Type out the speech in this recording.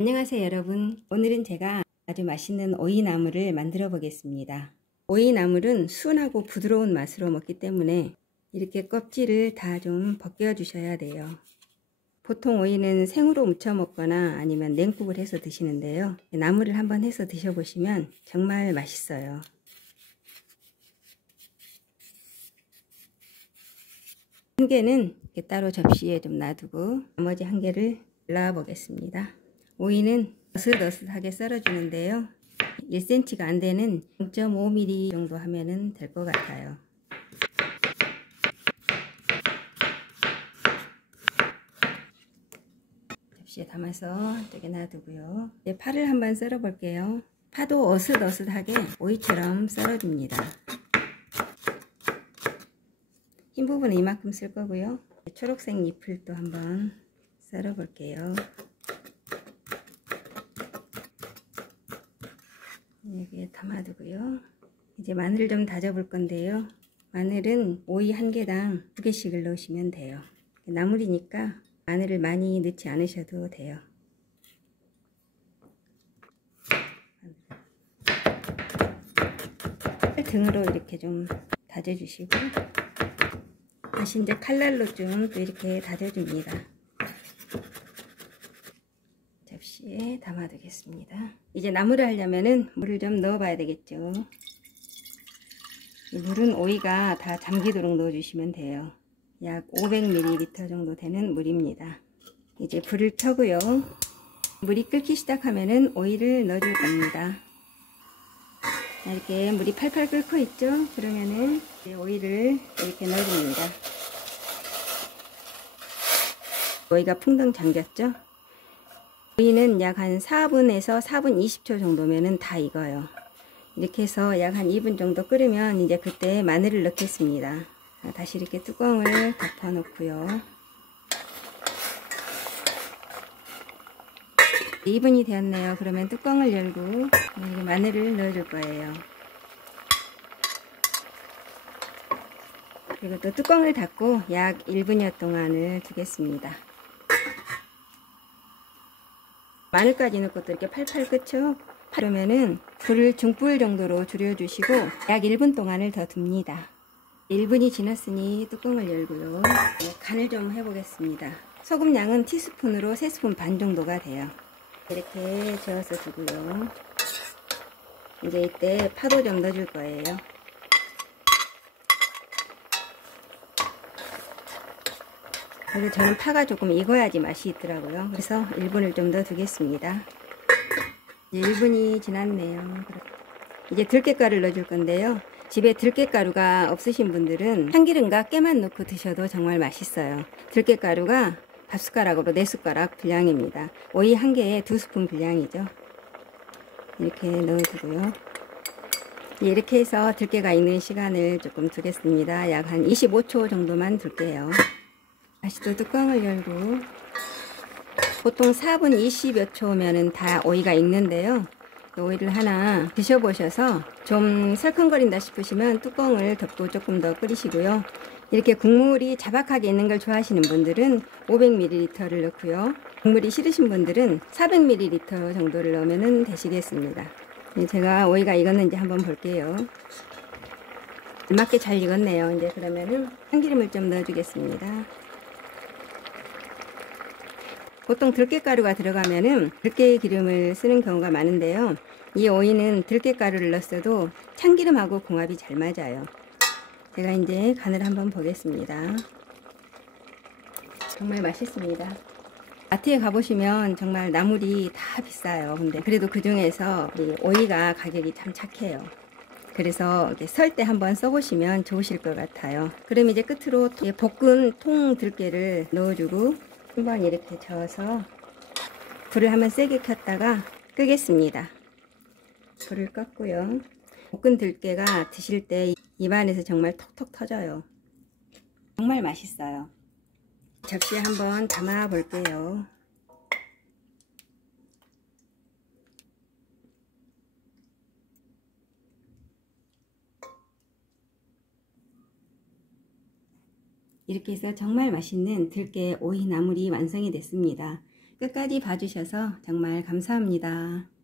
안녕하세요 여러분. 오늘은 제가 아주 맛있는 오이나물을 만들어 보겠습니다. 오이나물은 순하고 부드러운 맛으로 먹기 때문에 이렇게 껍질을 다 좀 벗겨 주셔야 돼요. 보통 오이는 생으로 무쳐 먹거나 아니면 냉국을 해서 드시는데요. 나물을 한번 해서 드셔보시면 정말 맛있어요. 한 개는 이렇게 따로 접시에 좀 놔두고 나머지 한 개를 넣어 보겠습니다. 오이는 어슷어슷하게 썰어주는데요. 1cm가 안 되는 0.5mm 정도 하면 될 것 같아요. 접시에 담아서 이쪽에 놔두고요. 이제 파를 한번 썰어 볼게요. 파도 어슷어슷하게 오이처럼 썰어줍니다. 흰 부분은 이만큼 쓸 거고요. 초록색 잎을 또 한번 썰어 볼게요. 여기에 담아두고요. 이제 마늘을 좀 다져 볼 건데요. 마늘은 오이 한 개당 2개씩을 넣으시면 돼요. 나물이니까 마늘을 많이 넣지 않으셔도 돼요. 등으로 이렇게 좀 다져주시고 다시 이제 칼날로 좀 또 이렇게 다져줍니다. 접시에 담아두겠습니다. 이제 나물을 하려면은 물을 좀 넣어봐야 되겠죠. 물은 오이가 다 잠기도록 넣어주시면 돼요. 약 500ml 정도 되는 물입니다. 이제 불을 켜고요. 물이 끓기 시작하면은 오이를 넣어줄 겁니다. 이렇게 물이 팔팔 끓고 있죠. 그러면은 이제 오이를 이렇게 넣어줍니다. 오이가 풍덩 잠겼죠. 오이는 약 한 4분에서 4분 20초 정도면은 다 익어요. 이렇게 해서 약 한 2분 정도 끓으면 이제 그때 마늘을 넣겠습니다. 다시 이렇게 뚜껑을 덮어 놓고요. 2분이 되었네요. 그러면 뚜껑을 열고 마늘을 넣어줄 거예요. 그리고 또 뚜껑을 닫고 약 1분여 동안을 두겠습니다. 마늘까지 넣고 또 이렇게 팔팔 끓죠? 그러면은 불을 중불 정도로 줄여주시고 약 1분 동안을 더 둡니다. 1분이 지났으니 뚜껑을 열고요. 간을 좀 해보겠습니다. 소금 양은 티스푼으로 3스푼 반 정도가 돼요. 이렇게 저어서 두고요. 이제 이때 파도 좀 넣어줄 거예요. 그래서 저는 파가 조금 익어야지 맛이 있더라고요. 그래서 1분을 좀 더 두겠습니다. 이제 1분이 지났네요. 이제 들깨가루를 넣어줄 건데요. 집에 들깨가루가 없으신 분들은 참기름과 깨만 넣고 드셔도 정말 맛있어요. 들깨가루가 밥숟가락으로 4숟가락 분량입니다. 오이 한 개에 2스푼 분량이죠. 이렇게 넣어주고요. 이렇게 해서 들깨가 익는 시간을 조금 두겠습니다. 약 한 25초 정도만 둘게요. 다시 또 뚜껑을 열고 보통 4분 20여 초면은 다 오이가 익는데요. 오이를 하나 드셔보셔서 좀 설컹거린다 싶으시면 뚜껑을 덮고 조금 더 끓이시고요. 이렇게 국물이 자박하게 있는 걸 좋아하시는 분들은 500ml를 넣고요. 국물이 싫으신 분들은 400ml 정도를 넣으면 되시겠습니다. 제가 오이가 익었는지 한번 볼게요. 알맞게 잘 익었네요. 이제 그러면은 참기름을 좀 넣어주겠습니다. 보통 들깨가루가 들어가면은 들깨 기름을 쓰는 경우가 많은데요. 이 오이는 들깨가루를 넣었어도 참기름하고 궁합이 잘 맞아요. 제가 이제 간을 한번 보겠습니다. 정말 맛있습니다. 마트에 가보시면 정말 나물이 다 비싸요. 근데 그래도 그 중에서 이 오이가 가격이 참 착해요. 그래서 썰 때 한번 써보시면 좋으실 것 같아요. 그럼 이제 끝으로 볶은 통 들깨를 넣어주고 한번 이렇게 저어서 불을 한번 세게 켰다가 끄겠습니다. 불을 껐고요. 볶은 들깨가 드실 때 입안에서 정말 톡톡 터져요. 정말 맛있어요. 접시에 한번 담아 볼게요. 이렇게 해서 정말 맛있는 들깨 오이 나물이 완성이 됐습니다. 끝까지 봐주셔서 정말 감사합니다.